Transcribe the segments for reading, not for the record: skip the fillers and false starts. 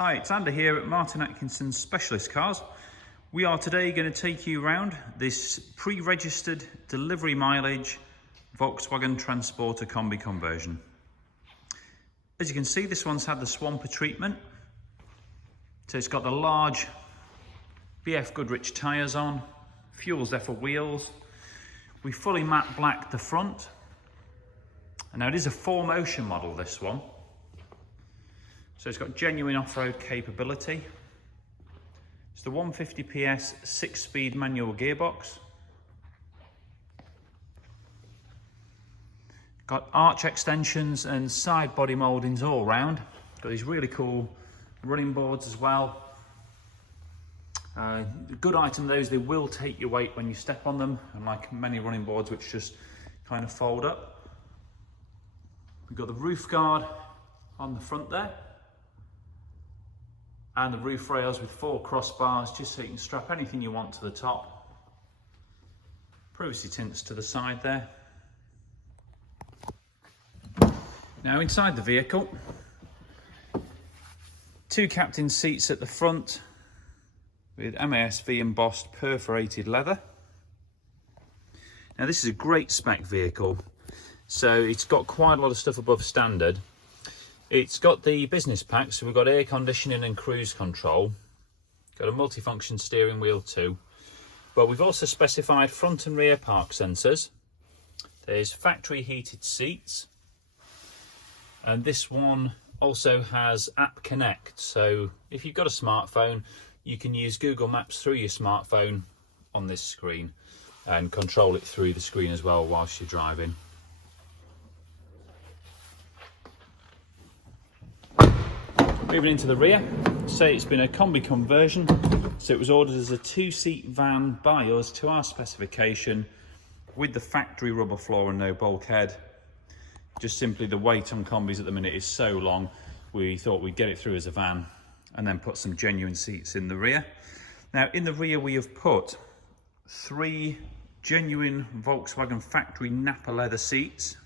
Hi, it's Andy here at Atkinson Specialist Cars. We are today going to take you around this pre-registered delivery mileage Volkswagen Transporter Kombi Conversion. As you can see, this one's had the swamper treatment. So it's got the large BF Goodrich tyres on, fuel Zephyr wheels. We fully matte blacked the front. And now it is a 4Motion model, this one. So it's got genuine off-road capability. It's the 150ps 6-speed manual gearbox. Got arch extensions and side body mouldings all round. Got these really cool running boards as well. The good item those, they will take your weight when you step on them, unlike many running boards which just kind of fold up. We've got the roof guard on the front there, and the roof rails with 4 crossbars just so you can strap anything you want to the top. Privacy tints to the side there. Now inside the vehicle, 2 captain seats at the front with MASV embossed perforated leather. Now this is a great spec vehicle, so it's got quite a lot of stuff above standard. It's got the business pack, so we've got air conditioning and cruise control. Got a multifunction steering wheel too. But we've also specified front and rear park sensors. There's factory heated seats. And this one also has App Connect. So if you've got a smartphone, you can use Google Maps through your smartphone on this screen and control it through the screen as well whilst you're driving. Moving into the rear, say it's been a Kombi conversion, so it was ordered as a 2-seat van by us to our specification with the factory rubber floor and no bulkhead. Just simply the weight on Kombis at the minute is so long, we thought we'd get it through as a van and then put some genuine seats in the rear. Now in the rear we have put 3 genuine Volkswagen factory Nappa leather seats.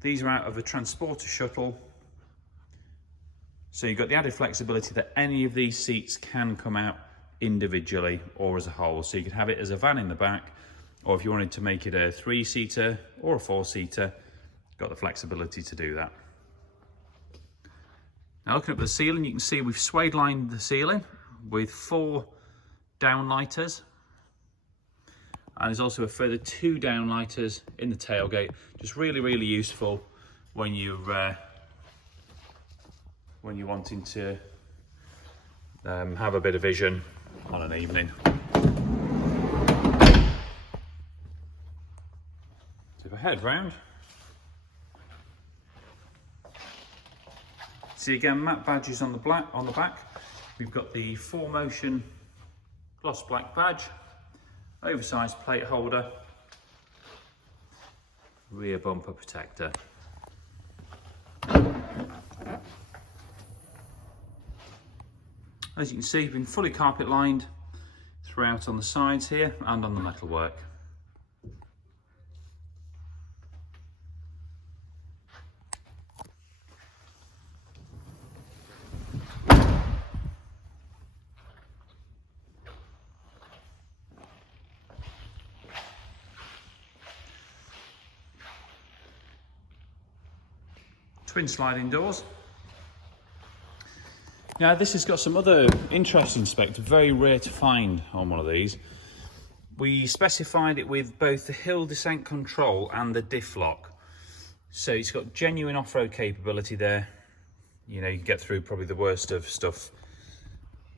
These are out of a Transporter shuttle. So you've got the added flexibility that any of these seats can come out individually or as a whole. So you could have it as a van in the back, or if you wanted to make it a 3-seater or a 4-seater, got the flexibility to do that. Now looking up at the ceiling, you can see we've suede lined the ceiling with 4 downlighters. And there's also a further 2 downlighters in the tailgate. Just really, really useful when you're wanting to have a bit of vision on an evening. So if I head round, see again matte badges on the back. We've got the 4Motion gloss black badge, oversized plate holder, rear bumper protector. As you can see, been fully carpet lined throughout on the sides here and on the metalwork. Twin sliding doors. Now this has got some other interesting specs, very rare to find on one of these. We specified it with both the hill descent control and the Diff lock. So it's got genuine off-road capability there. You know, you can get through probably the worst of stuff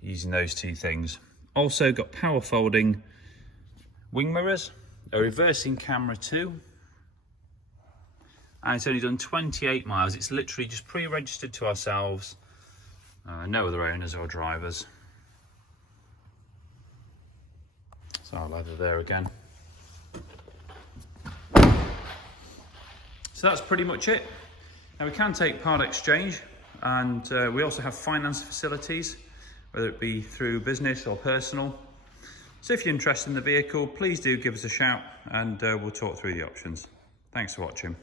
using those 2 things. Also got power folding wing mirrors, a reversing camera too. And it's only done 28 miles. It's literally just pre-registered to ourselves. No other owners or drivers. So our leather there again. So that's pretty much it. Now we can take part exchange, and we also have finance facilities, whether it be through business or personal. So if you're interested in the vehicle, please do give us a shout and we'll talk through the options. Thanks for watching.